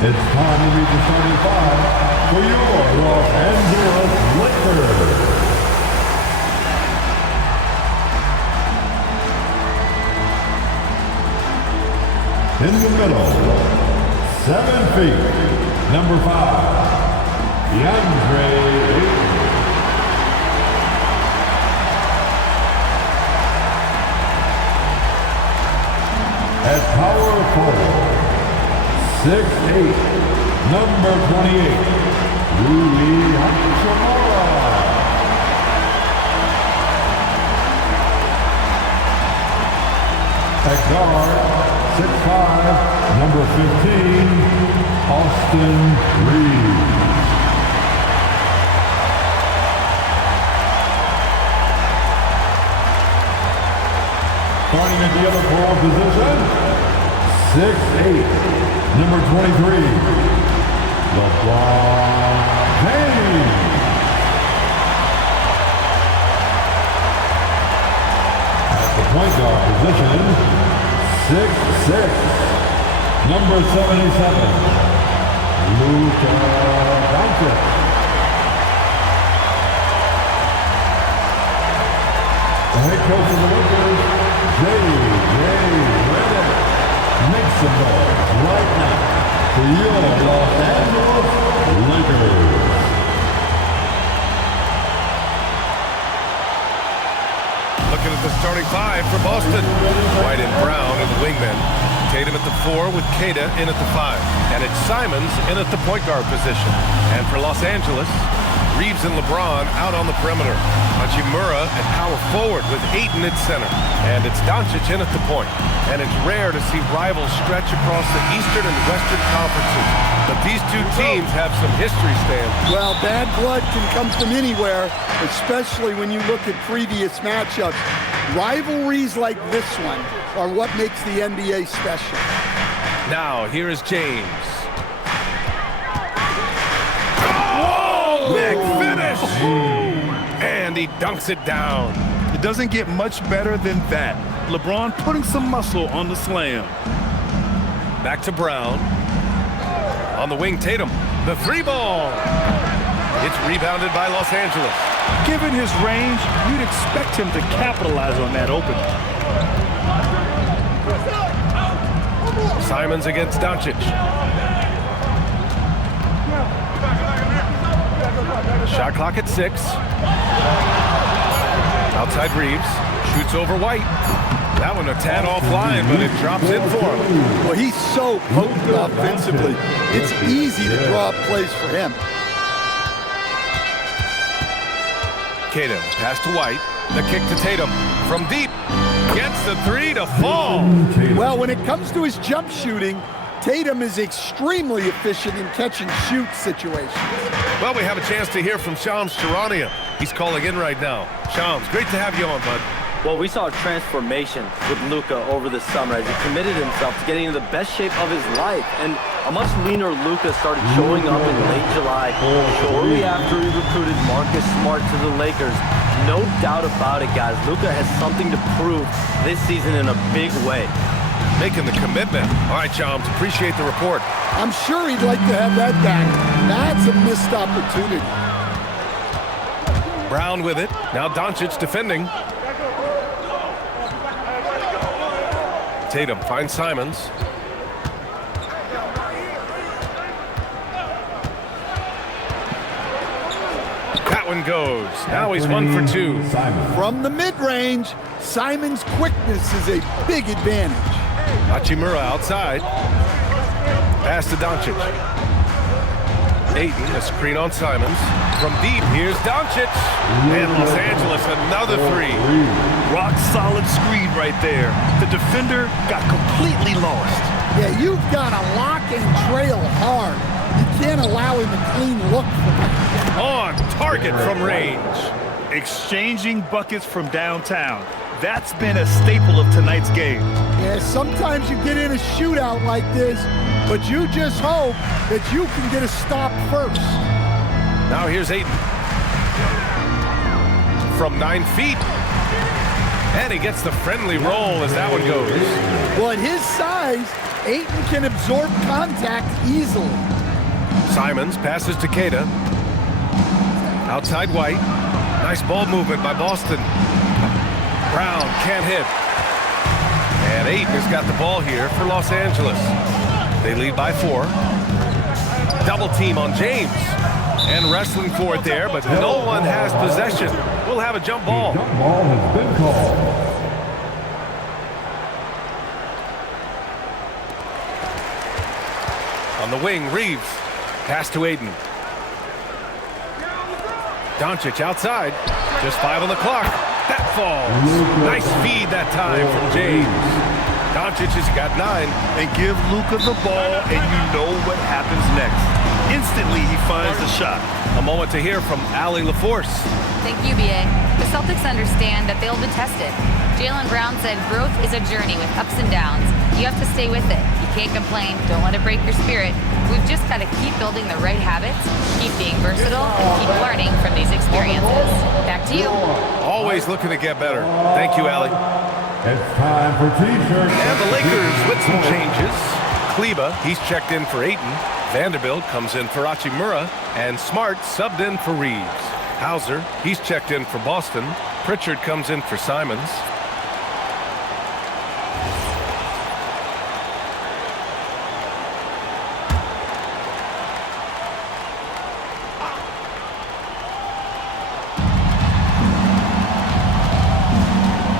It's time to meet the starting five for your Los Angeles Lakers. In the middle, 7 feet, number 5, DeAndre Ayton. At power forward, 6'8", number 28, Rui Hachimura. At guard, 6'5", number 15, Austin Reeves. Starting at the other forward position, 6'8", number 23, LeBron James. At the point guard position, 6'6", number 77, Luka Doncic. The head coach of the Lakers, J.J. Redick, makes some noise right now for your Los Angeles Lakers. Looking at the starting five for Boston. White and Brown are the wingmen. Tatum at the 4 with Queta in at the 5. And it's Simons in at the point guard position. And for Los Angeles, Reeves and LeBron out on the perimeter. Hachimura at power forward with Ayton at center. And it's Doncic in at the point. And it's rare to see rivals stretch across the Eastern and Western conferences. But these two teams have some history, Stan. Well, bad blood can come from anywhere, especially when you look at previous matchups. Rivalries like this one are what makes the NBA special. Now, here is James. Big finish! And he dunks it down. It doesn't get much better than that. LeBron putting some muscle on the slam. Back to Brown. On the wing, Tatum. The 3-ball. It's rebounded by Los Angeles. Given his range, you'd expect him to capitalize on that opening. Simons against Doncic. Shot clock at 6. Outside Reeves. Shoots over White. That one a tad offline, but it drops in for him. Well, he's so potent offensively. It's easy to draw up plays for him. Queta, pass to White. The kick to Tatum. From deep. Gets the 3 to fall. Well, when it comes to his jump shooting, Tatum is extremely efficient in catch-and-shoot situations. Well, we have a chance to hear from Shams Charania. He's calling in right now. Shams, great to have you on, bud. Well, we saw a transformation with Luka over the summer as he committed himself to getting in the best shape of his life. And a much leaner Luka started showing up in late July, shortly after he recruited Marcus Smart to the Lakers. No doubt about it, guys. Luka has something to prove this season in a big way. Making the commitment. All right, Shams, appreciate the report. I'm sure he'd like to have that back. That's a missed opportunity. Brown with it. Now Doncic defending. Tatum finds Simons. That one goes. Now he's 1 for 2. From the mid-range, Simons' quickness is a big advantage. Hachimura outside. Pass to Doncic. Ayton, a screen on Simons. From deep, here's Doncic. And Los Angeles, another 3. Rock solid screen right there. The defender got completely lost. Yeah, you've got to lock and trail hard. You can't allow him a clean look for that. On target from range. Exchanging buckets from downtown. That's been a staple of tonight's game. Yeah, sometimes you get in a shootout like this, but you just hope that you can get a stop first. Now here's Ayton. From 9 feet. And he gets the friendly roll as that one goes. Well, at his size, Ayton can absorb contact easily. Simons passes to Queta. Outside White. Nice ball movement by Boston. Brown can't hit. And Ayton has got the ball here for Los Angeles. They lead by 4. Double team on James. And wrestling for it there, but no one has possession. We'll have a jump ball. Jump ball has been called. On the wing, Reeves. Pass to Ayton. Doncic outside. Just 5 on the clock. That falls. Nice feed that time from James. Doncic has got 9. And give Luka the ball, and you know what happens next. Instantly, he finds the shot. A moment to hear from Allie LaForce. Thank you, BA. The Celtics understand that they'll be tested. Jaylen Brown said growth is a journey with ups and downs. You have to stay with it. You can't complain. Don't let it break your spirit. We've just got to keep building the right habits, keep being versatile, and keep learning from these experiences. Back to you. Always looking to get better. Thank you, Allie. It's time for T-shirts. And the Lakers with some changes. Kleba, he's checked in for Ayton. Vanderbilt comes in for Hachimura. And Smart subbed in for Reeves. Hauser, he's checked in for Boston. Pritchard comes in for Simons.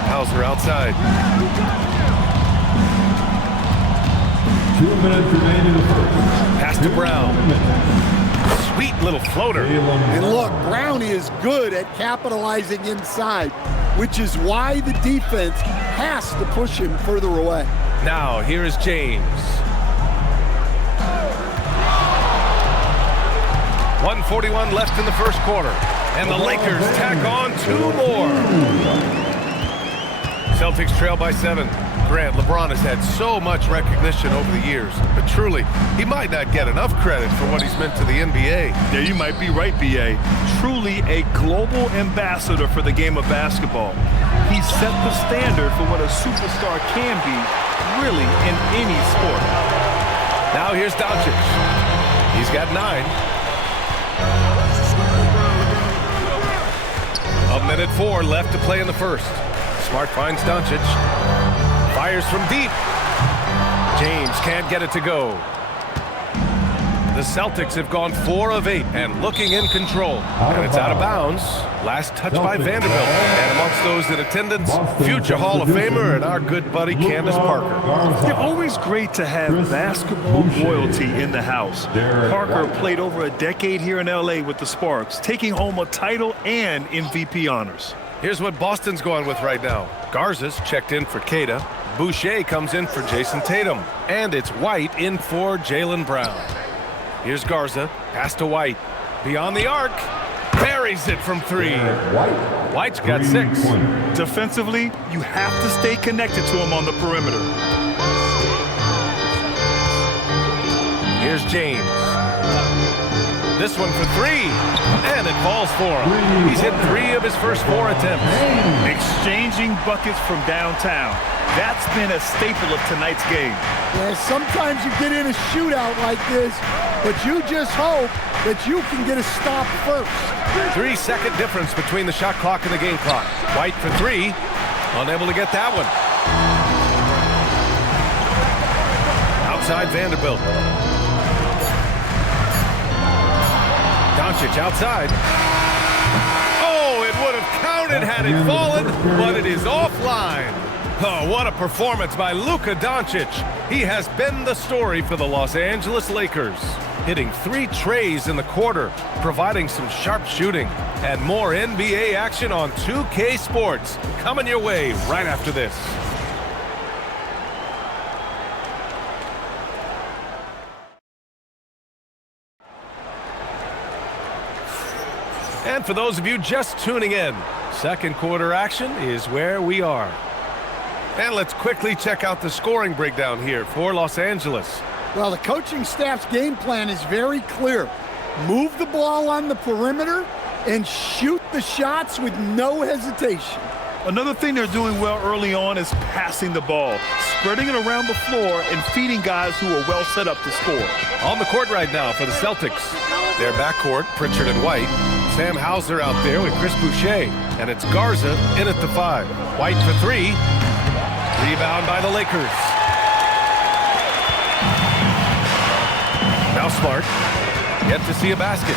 Hauser outside. 2 minutes remaining in the first. Pass to Brown. Sweet little floater. And look, Brown is good at capitalizing inside, which is why the defense has to push him further away. Now, here is James. 1:41 left in the first quarter. And the Lakers tack on 2 more. Celtics trail by 7. Grant, LeBron has had so much recognition over the years, but truly, he might not get enough credit for what he's meant to the NBA. Yeah, you might be right, BA. Truly a global ambassador for the game of basketball. He set the standard for what a superstar can be, really, in any sport. Now here's Doncic. He's got 9. 1:04 left to play in the first. Smart finds Doncic. Fires from deep. James can't get it to go. The Celtics have gone 4 of 8 and looking in control. And it's out of bounds. Last touch by Vanderbilt. And amongst those in attendance, future Hall of Famer and our good buddy Candace Parker. It's always great to have basketball royalty in the house. Parker played over a decade here in LA with the Sparks, taking home a title and MVP honors. Here's what Boston's going with right now. Garza's checked in for Queta. Boucher comes in for Jason Tatum. And it's White in for Jaylen Brown. Here's Garza. Pass to White. Beyond the arc. Buries it from 3. White's got 6. Defensively, you have to stay connected to him on the perimeter. Here's James. This one for 3. And it falls for him. He's hit 3 of his first 4 attempts. Exchanging buckets from downtown. That's been a staple of tonight's game. Yeah, sometimes you get in a shootout like this, but you just hope that you can get a stop first. 3-second difference between the shot clock and the game clock. White for 3. Unable to get that one. Outside Vanderbilt. Doncic outside. Oh, it would have counted had it fallen, but it is offline. Oh, what a performance by Luka Doncic. He has been the story for the Los Angeles Lakers. Hitting 3 trays in the quarter, providing some sharp shooting. And more NBA action on 2K Sports. Coming your way right after this. And for those of you just tuning in, second quarter action is where we are. And let's quickly check out the scoring breakdown here for Los Angeles. Well, the coaching staff's game plan is very clear. Move the ball on the perimeter and shoot the shots with no hesitation. Another thing they're doing well early on is passing the ball, spreading it around the floor and feeding guys who are well set up to score. On the court right now for the Celtics. Their backcourt, Pritchard and White. Sam Hauser out there with Chris Boucher. And it's Garza in at the 5. White for 3. Rebound by the Lakers. Now Smart. Yet to see a basket.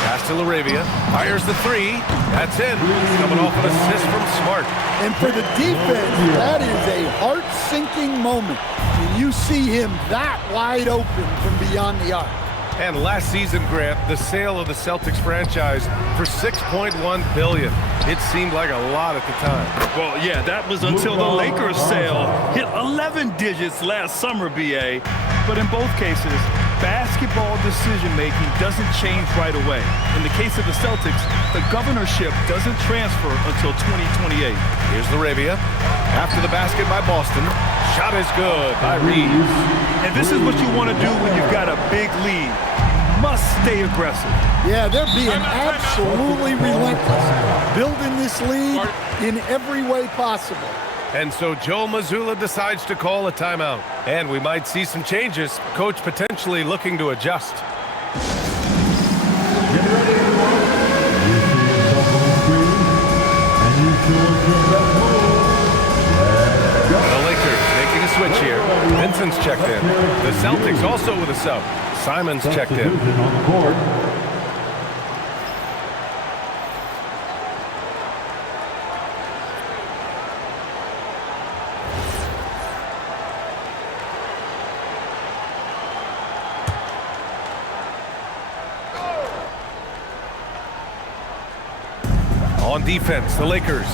Pass to LaRavia. Fires the 3. That's in. Coming off an assist from Smart. And for the defense, that is a heart-sinking moment when you see him that wide open from beyond the arc. And last season, Grant, the sale of the Celtics franchise for $6.1 billion. It seemed like a lot at the time. Well, yeah, that was until the Lakers sale hit 11 digits last summer, BA. But in both cases, basketball decision-making doesn't change right away. In the case of the Celtics, the governorship doesn't transfer until 2028. Here's LaRavia. After the basket by Boston. Shot is good by Reeves. And this is what you want to do when you've got a big lead. Must stay aggressive. Yeah, they're being absolutely relentless, building this lead in every way possible. And so Joe Mazzulla decides to call a timeout. And we might see some changes. Coach potentially looking to adjust. Get ready, everyone. You see yourself on the screen, and you choose your best move. Let's go. The Lakers making a switch here. Vincent's checked in. The Celtics also with a sub. Simons checked in. Substitution on the court. On defense, the Lakers.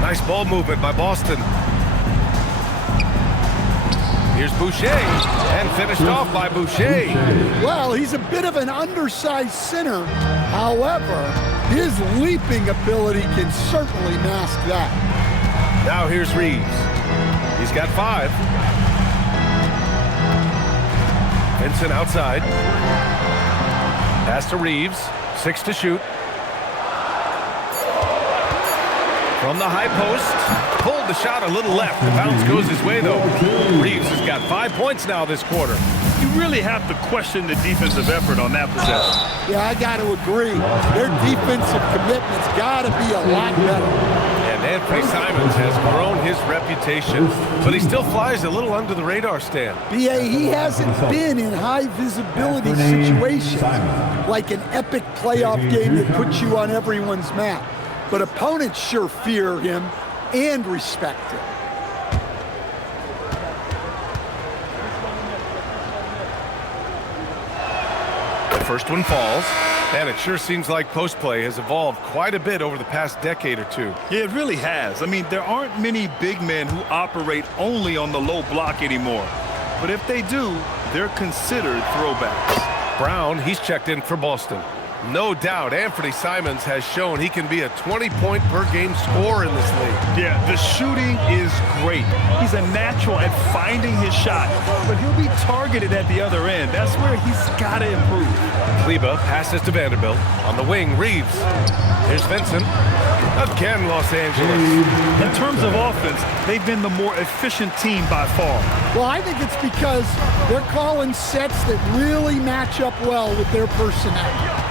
Nice ball movement by Boston. Here's Boucher, and finished off by Boucher. Well, he's a bit of an undersized center. However, his leaping ability can certainly mask that. Now here's Reeves. He's got 5. Vincent outside. Pass to Reeves. 6 to shoot. From the high post, pulled the shot a little left. The bounce goes his way, though. Reeves has got 5 points now this quarter. You really have to question the defensive effort on that possession. Yeah, I got to agree. Their defensive commitment's got to be a lot better. And Anthony Simons has grown his reputation, but he still flies a little under the radar, Stan. BA, he hasn't been in high visibility situations like an epic playoff game that puts you on everyone's map. But opponents sure fear him and respect him. The first one falls, and it sure seems like post play has evolved quite a bit over the past decade or two. Yeah, it really has. I mean, there aren't many big men who operate only on the low block anymore. But if they do, they're considered throwbacks. Brown, he's checked in for Boston. No doubt, Anthony Simons has shown he can be a 20-point-per-game scorer in this league. Yeah, the shooting is great. He's a natural at finding his shot, but he'll be targeted at the other end. That's where he's got to improve. Kleba passes to Vanderbilt. On the wing, Reeves. Here's Vincent. Again, Los Angeles. In terms of offense, they've been the more efficient team by far. Well, I think it's because they're calling sets that really match up well with their personnel.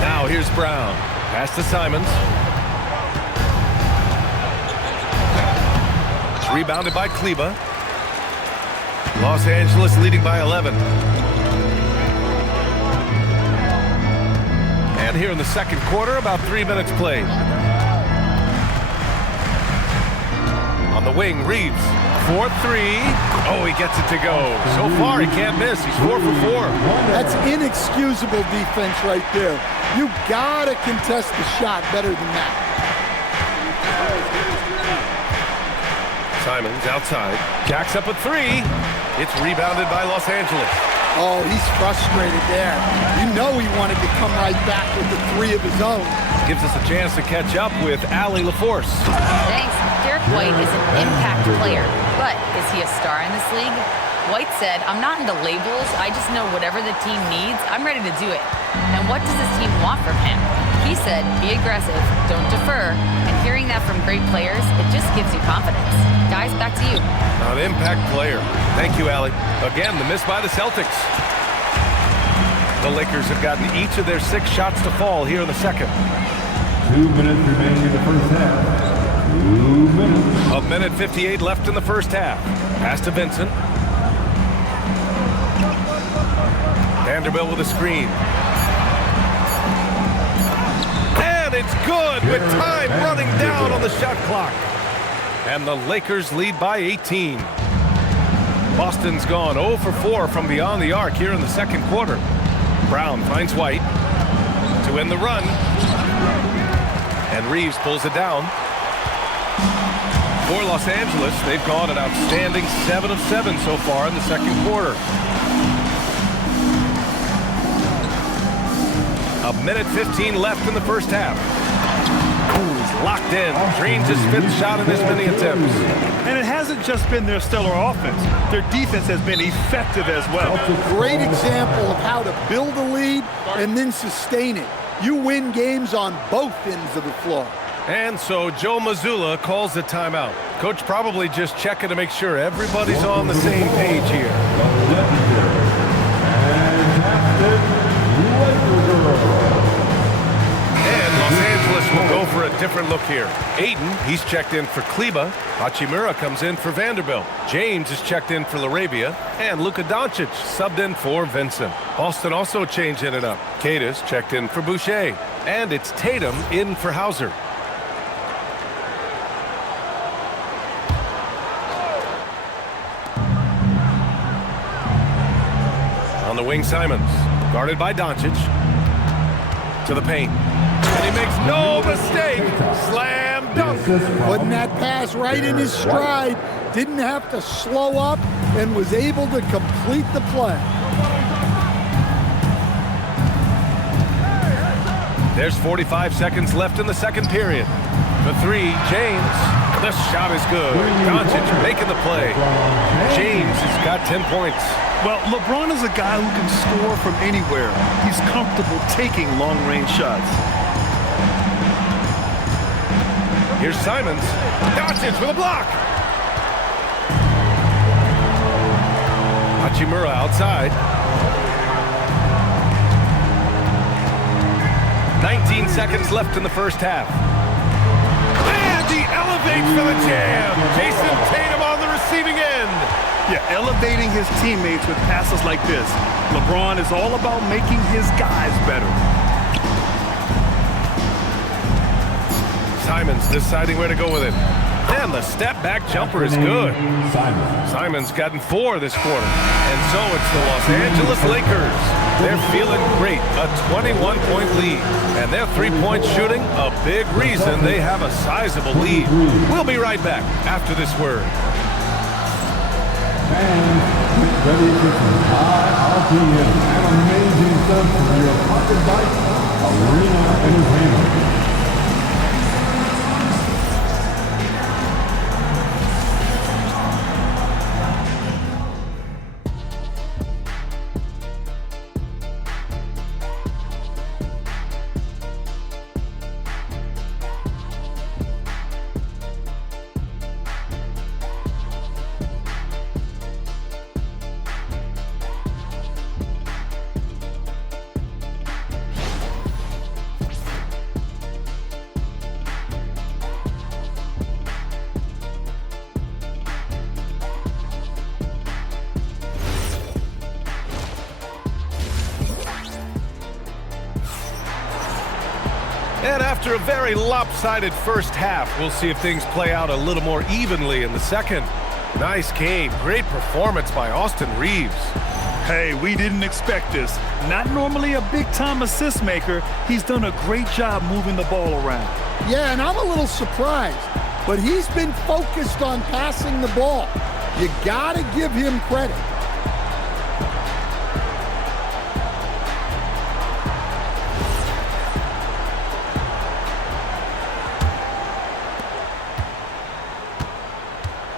Now here's Brown. Pass to Simons. It's rebounded by Kleba. Los Angeles leading by 11. And here in the second quarter, about 3 minutes played. On the wing, Reeves. 4-3. Oh, he gets it to go. So far, he can't miss. He's 4 for 4. That's inexcusable defense right there. You gotta contest the shot better than that. Simons outside. Jacks up a 3. It's rebounded by Los Angeles. Oh, he's frustrated there. You know he wanted to come right back with the 3 of his own. Gives us a chance to catch up with Allie LaForce. Thanks. Derek White is an impact player, but is he a star in this league? White said, "I'm not into labels. I just know whatever the team needs, I'm ready to do it. And what does this team want from him?" He said, "Be aggressive, don't defer." And hearing that from great players, it just gives you confidence. Guys, back to you. An impact player. Thank you, Allie. Again, the miss by the Celtics. The Lakers have gotten each of their 6 shots to fall here in the second. 2 minutes remaining in the first half. 2 minutes. A minute 58 left in the first half. Pass to Vincent. Vanderbilt with a screen. And it's good with time running down on the shot clock. And the Lakers lead by 18. Boston's gone 0 for 4 from beyond the arc here in the second quarter. Brown finds White to win the run. And Reeves pulls it down. For Los Angeles, they've gone an outstanding 7 of 7 so far in the second quarter. A minute 15 left in the first half. He's locked in. Drains his 5th shot in as many attempts. And it hasn't just been their stellar offense. Their defense has been effective as well. Great example of how to build a lead and then sustain it. You win games on both ends of the floor. And so Joe Mazzulla calls the timeout. Coach probably just checking to make sure everybody's on the same page here. And Los Angeles will go for a different look here. Aiden, he's checked in for Kleba. Hachimura comes in for Vanderbilt. James is checked in for LaRavia. And Luka Doncic subbed in for Vincent. Boston also changed in and up. Kata's checked in for Boucher. And it's Tatum in for Hauser. On the wing, Simons. Guarded by Doncic. To the paint. And he makes no mistake. Slam dunk. Putting that pass right in his stride. Didn't have to slow up and was able to complete the play. There's 45 seconds left in the second period. The 3, James. The shot is good. Doncic making the play. James has got 10 points. Well, LeBron is a guy who can score from anywhere. He's comfortable taking long-range shots. Here's Simons. Doncic with a block. Hachimura outside. 19 seconds left in the first half. And he elevates for the jam. Jason Tatum on the receiving end. Yeah, elevating his teammates with passes like this. LeBron is all about making his guys better. Simons deciding where to go with it. And the step-back jumper is good. Simons gotten 4 this quarter. And so it's the Los Angeles Lakers. They're feeling great. A 21-point lead. And their 3-point shooting, a big reason they have a sizable lead. We'll be right back after this word. And get ready for some high RPM and amazing stuff from your pocket bike, Arena Entertainment. And after a very lopsided first half, we'll see if things play out a little more evenly in the second. Nice game. Great performance by Austin Reeves. Hey, we didn't expect this. Not normally a big-time assist maker, he's done a great job moving the ball around. Yeah, and I'm a little surprised, but he's been focused on passing the ball. You gotta give him credit.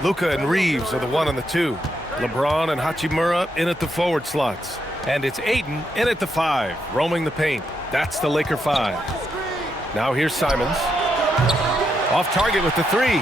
Luka and Reeves are the 1 and the 2. LeBron and Hachimura in at the forward slots. And it's Ayton in at the 5, roaming the paint. That's the Laker 5. Now here's Simons. Off target with the 3.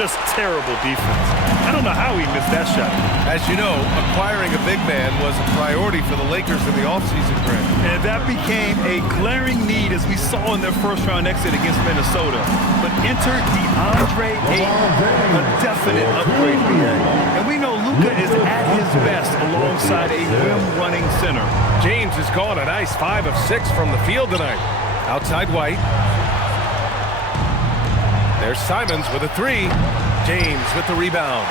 Just terrible defense. I don't know how he missed that shot. As you know, acquiring a big man was a priority for the Lakers in the offseason, Grant. And that became a glaring need as we saw in their first-round exit against Minnesota. But enter DeAndre Ayton, a definite upgrade here. And we know Luka is at his best alongside a rim-running center. James has gone a nice 5 of 6 from the field tonight. Outside White. There's Simons with a 3. James with the rebound.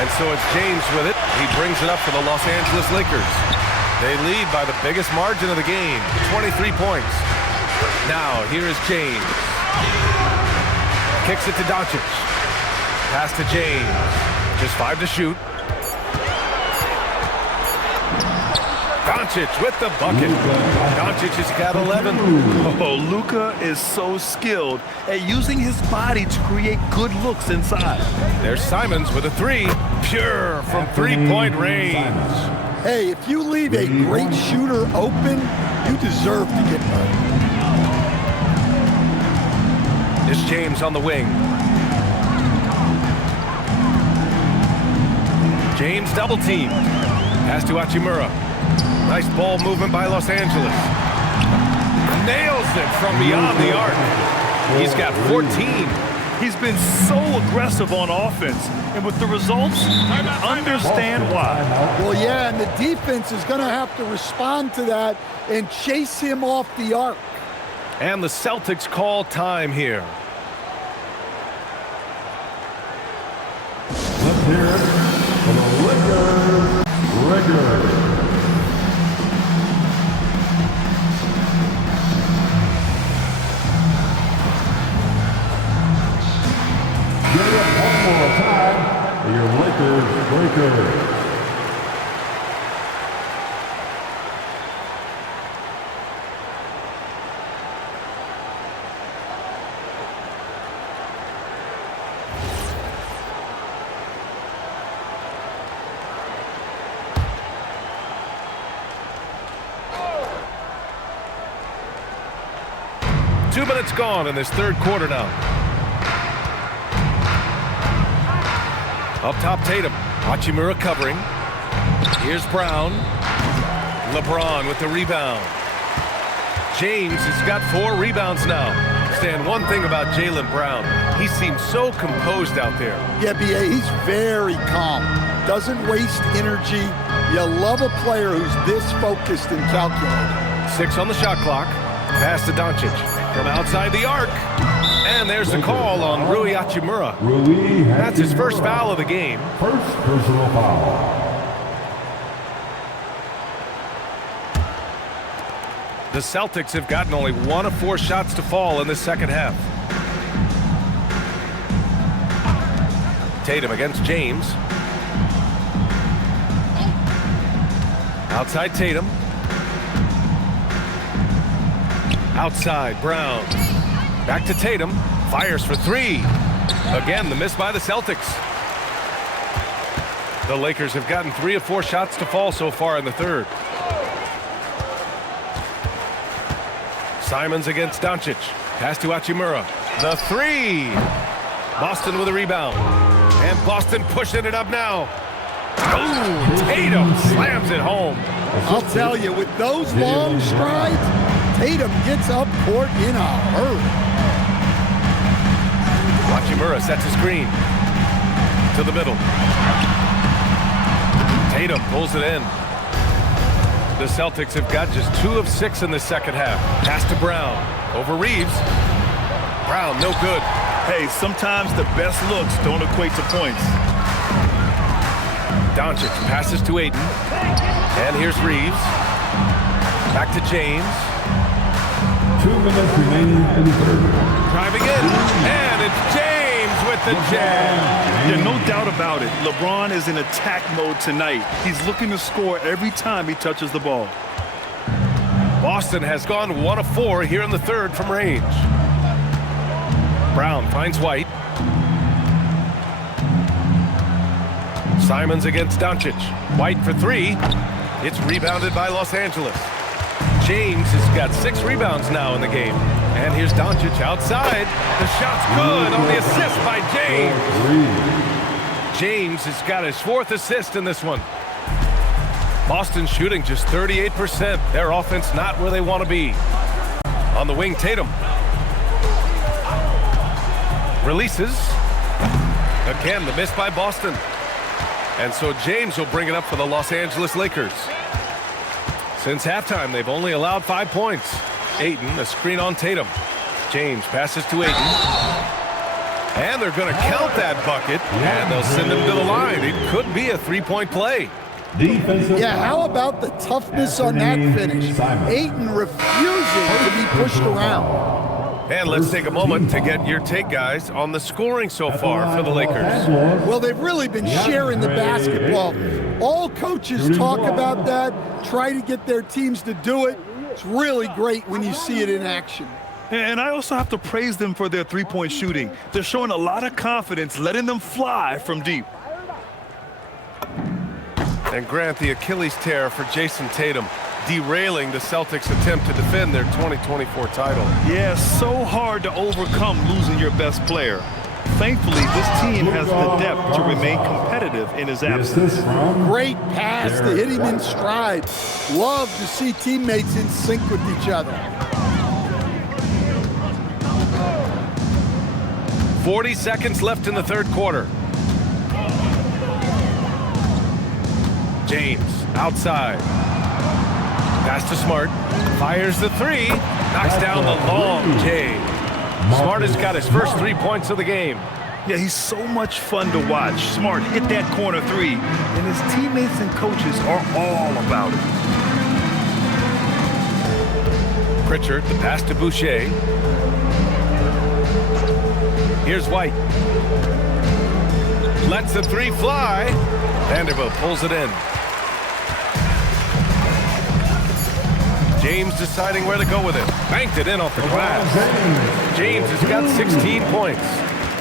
And so it's James with it. He brings it up for the Los Angeles Lakers. They lead by the biggest margin of the game, 23 points. Now, here is James. Kicks it to Doncic. Pass to James. Just 5 to shoot. Doncic with the bucket. Doncic has got 11. Oh, Luka is so skilled at using his body to create good looks inside. There's Simons with a 3. Pure from three-point range. Hey, if you leave a great shooter open, you deserve to get hurt. It's James on the wing. James double teamed. Pass to Hachimura. Nice ball movement by Los Angeles. Nails it from beyond the arc. He's got 14. He's been so aggressive on offense, and with the results, understand why. Well, yeah, and the defense is going to have to respond to that and chase him off the arc. And the Celtics call time here. Let's hear it for the Lakers. Give it one more time for your Lakers. Two minutes gone in this third quarter now. Up top, Tatum. Hachimura covering. Here's Brown. LeBron with the rebound. James has got 4 rebounds now. Stan, one thing about Jaylen Brown, he seems so composed out there. Yeah, B.A., he's very calm. Doesn't waste energy. You love a player who's this focused and calculated. 6 on the shot clock. Pass to Doncic from outside the arc. And there's the call on Rui Hachimura. That's his first foul of the game. First personal foul. The Celtics have gotten only 1 of 4 shots to fall in the second half. Tatum against James. Outside Tatum. Outside Brown. Back to Tatum. Fires for 3. Again, the miss by the Celtics. The Lakers have gotten 3 of 4 shots to fall so far in the third. Simons against Doncic. Pass to Hachimura. The 3. Boston with a rebound. And Boston pushing it up now. Oh, Tatum slams it home. I'll tell you, with those long strides, Tatum gets up court in a hurry. Hachimura sets a screen to the middle. Tatum pulls it in. The Celtics have got just 2 of 6 in the second half. Pass to Brown. Over Reeves. Brown, no good. Hey, sometimes the best looks don't equate to points. Doncic passes to Ayton. And here's Reeves. Back to James. 2 minutes remaining in the third. Driving in. And it's James with the jam. Yeah, no doubt about it. LeBron is in attack mode tonight. He's looking to score every time he touches the ball. Boston has gone 1 of 4 here in the third from range. Brown finds White. Simons against Doncic. White for three. It's rebounded by Los Angeles. James has got 6 rebounds now in the game. And here's Doncic outside. The shot's good on the assist by James. James has got his 4th assist in this one. Boston shooting just 38%. Their offense not where they want to be. On the wing, Tatum. Releases. Again, the miss by Boston. And so James will bring it up for the Los Angeles Lakers. Since halftime, they've only allowed 5 points. Ayton, a screen on Tatum. James passes to Ayton. And they're going to count that bucket, and they'll send him to the line. It could be a 3-point play. Yeah, how about the toughness on that finish? Ayton refusing to be pushed around. And let's take a moment to get your take, guys, on the scoring so far for the Lakers. Well, they've really been sharing the basketball. All coaches talk about that, try to get their teams to do it. It's really great when you see it in action. And I also have to praise them for their three-point shooting. They're showing a lot of confidence, letting them fly from deep. And Grant, the Achilles tear for Jason Tatum, derailing the Celtics' attempt to defend their 2024 title. Yeah, so hard to overcome losing your best player. Thankfully, this team has the depth to remain competitive in his absence. Great pass to hit him in stride. Love to see teammates in sync with each other. 40 seconds left in the third quarter. James outside. Pass to Smart. Fires the three. Knocks down the long J. Smart has got his first 3 points of the game. Yeah, he's so much fun to watch. Smart hit that corner three, and his teammates and coaches are all about it. Pritchard, the pass to Boucher. Here's White. Lets the three fly. Vanderbilt pulls it in. James deciding where to go with it. Banked it in off the glass. James has got 16 points.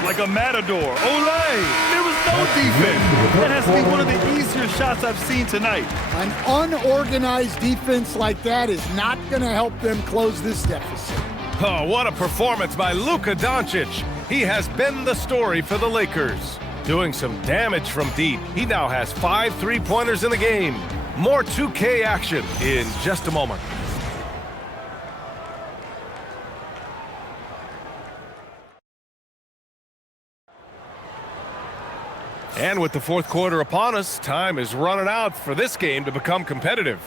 Like a matador. Olay! There was no defense. That has to be one of the easier shots I've seen tonight. An unorganized defense like that is not going to help them close this deficit. Oh, what a performance by Luka Doncic. He has been the story for the Lakers. Doing some damage from deep. He now has 5 3-pointers in the game. More 2K action in just a moment. And with the fourth quarter upon us, time is running out for this game to become competitive.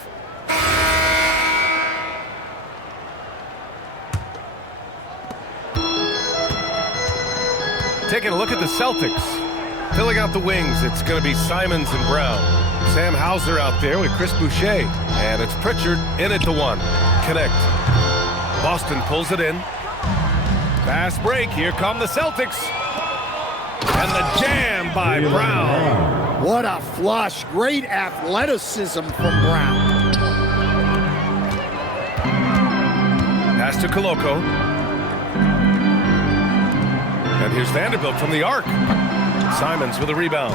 Taking a look at the Celtics. Filling out the wings, it's going to be Simons and Brown. Sam Hauser out there with Chris Boucher. And it's Pritchard in at the one. Connect. Boston pulls it in. Fast break. Here come the Celtics. And the jam by Brown. What a flush. Great athleticism from Brown. Pass to Koloko. And here's Vanderbilt from the arc. Simons with a rebound.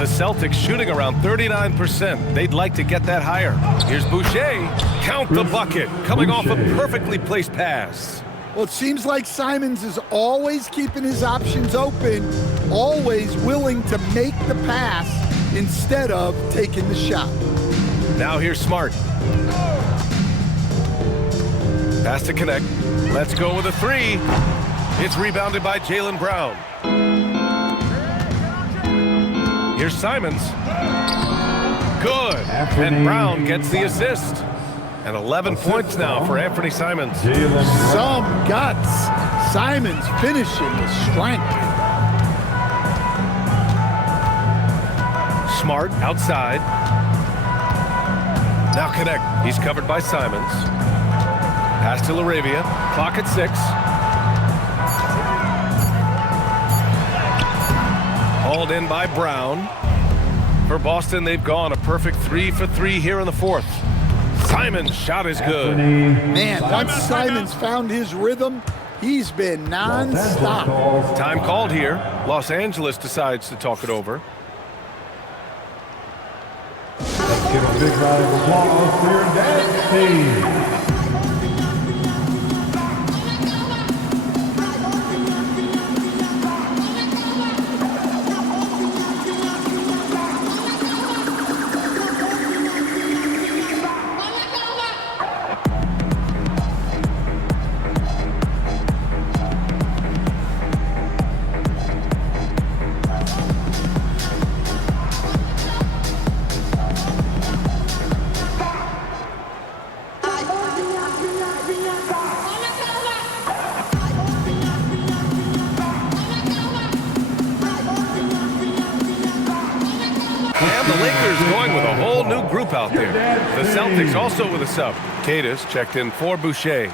The Celtics shooting around 39%. They'd like to get that higher. Here's Boucher. Count the bucket. Coming off a perfectly placed pass. Well, it seems like Simons is always keeping his options open, always willing to make the pass instead of taking the shot. Now here's Smart. Pass to Connect. Let's go with a three. It's rebounded by Jaylen Brown. Here's Simons. Good. And Brown gets the assist. And 11 points now for Anthony Simons. Some guts. Simons finishing with strength. Smart outside. Now Connect. He's covered by Simons. Pass to LaRavia. Clock at 6. Hauled in by Brown. For Boston, they've gone a perfect 3 for 3 here in the fourth. Simons' shot is good. Man, once Simons found his rhythm, he's been non-stop. Time called here. Los Angeles decides to talk it over. give a big round of applause to your dance team. And the Lakers going with a whole new group out there. The Celtics also with a sub. Cadis checked in for Boucher.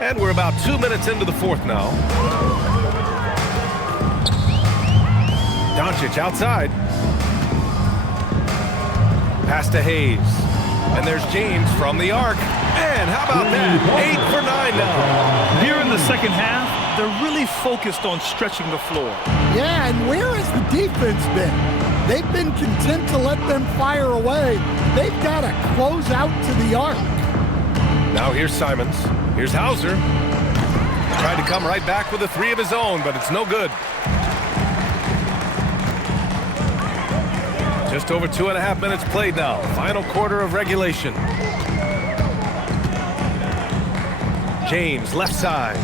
And we're about 2 minutes into the fourth now. Doncic outside. Pass to Hayes. And there's James from the arc. And how about that? 8 for 9 now. Here in the second half, they're really focused on stretching the floor. Yeah, and where has the defense been? They've been content to let them fire away. They've got to close out to the arc. Now here's Simons. Here's Hauser. Tried to come right back with a three of his own, but it's no good. Just over 2.5 minutes played now. Final quarter of regulation. James, left side.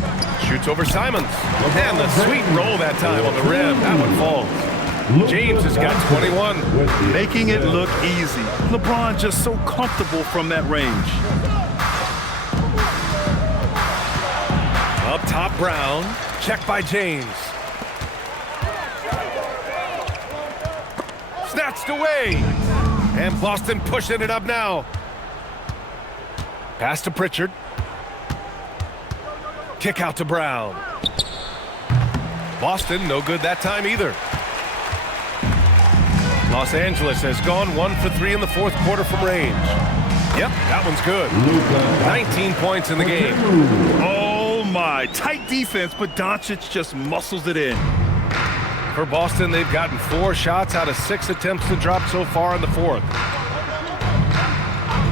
Shoots over Simons. And the sweet roll that time on the rim. That one falls. James has got 21. Making it look easy. LeBron just so comfortable from that range. Up top, Brown. Check by James. Snatched away. And Boston pushing it up now. Pass to Pritchard. Kick out to Brown. Boston, no good that time either. Los Angeles has gone 1 for 3 in the fourth quarter from range. Yep, that one's good. 19 points in the game. Oh my, tight defense, but Doncic just muscles it in. For Boston, they've gotten 4 shots out of 6 attempts to drop so far in the fourth.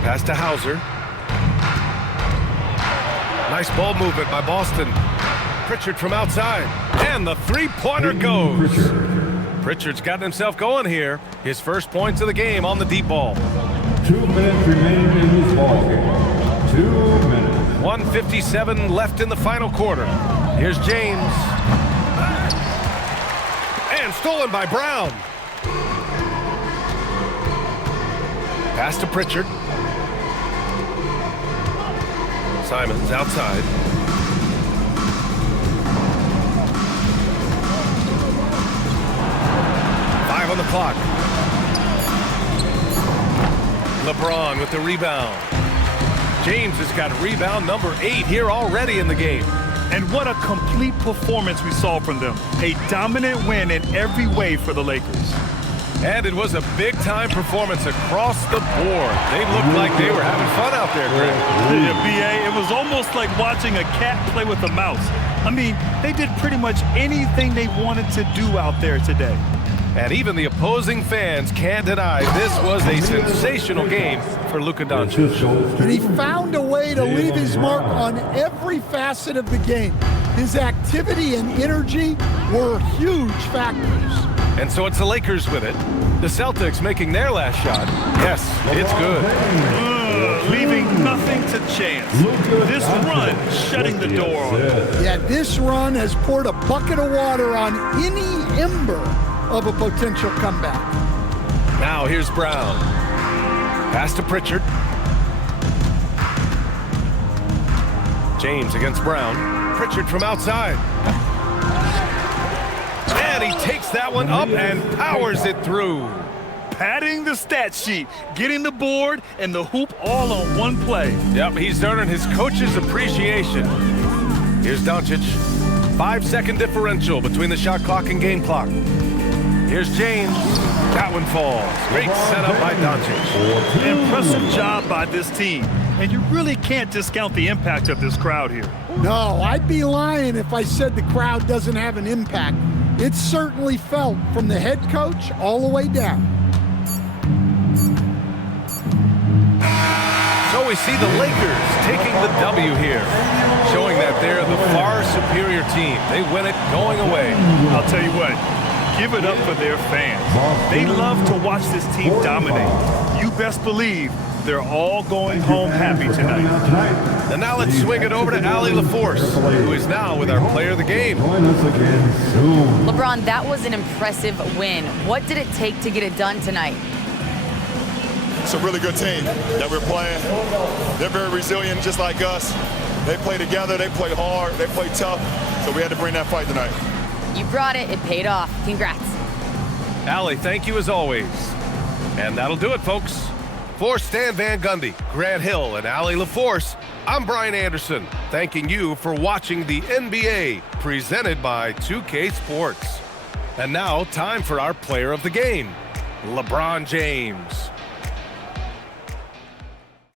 Pass to Hauser. Nice ball movement by Boston. Pritchard from outside. And the three-pointer goes. Pritchard's gotten himself going here. His first points of the game on the deep ball. 2 minutes remaining in this ball game. 2 minutes. 1:57 left in the final quarter. Here's James. And stolen by Brown. Pass to Pritchard. Simons outside. Five on the clock. LeBron with the rebound. James has got rebound number 8 here already in the game. And what a complete performance we saw from them. A dominant win in every way for the Lakers. And it was a big-time performance across the board. They looked like they were having fun out there, Greg. Yeah, B.A., it was almost like watching a cat play with a mouse. I mean, they did pretty much anything they wanted to do out there today. And even the opposing fans can't deny this was a sensational game for Luka Doncic. And he found a way to leave his mark on every facet of the game. His activity and energy were huge factors. And so it's the Lakers with it. The Celtics making their last shot. Yes, it's good. Leaving nothing to chance. This run shutting the door on them. Yeah, this run has poured a bucket of water on any ember of a potential comeback. Now here's Brown. Pass to Pritchard. James against Brown. Pritchard from outside. And he takes that one up and powers it through. Padding the stat sheet, getting the board and the hoop all on one play. Yep, he's earning his coach's appreciation. Here's Doncic. 5-second differential between the shot clock and game clock. Here's James. That one falls. Great setup by Doncic. Impressive job by this team. And you really can't discount the impact of this crowd here. No, I'd be lying if I said the crowd doesn't have an impact. It's certainly felt from the head coach all the way down. So we see the Lakers taking the W here, showing that they're the far superior team. They win it going away. I'll tell you what, give it up for their fans. They love to watch this team dominate. You best believe they're all going home happy tonight. And now let's swing it over to Allie LaForce, who is now with our player of the game. Join us again soon. LeBron, that was an impressive win. What did it take to get it done tonight? It's a really good team that we're playing. They're very resilient, just like us. They play together, they play hard, they play tough, so we had to bring that fight tonight. You brought it. It paid off. Congrats. Allie, thank you as always. And that'll do it, folks. For Stan Van Gundy, Grant Hill, and Allie LaForce, I'm Brian Anderson, thanking you for watching the NBA, presented by 2K Sports. And now, time for our player of the game, LeBron James.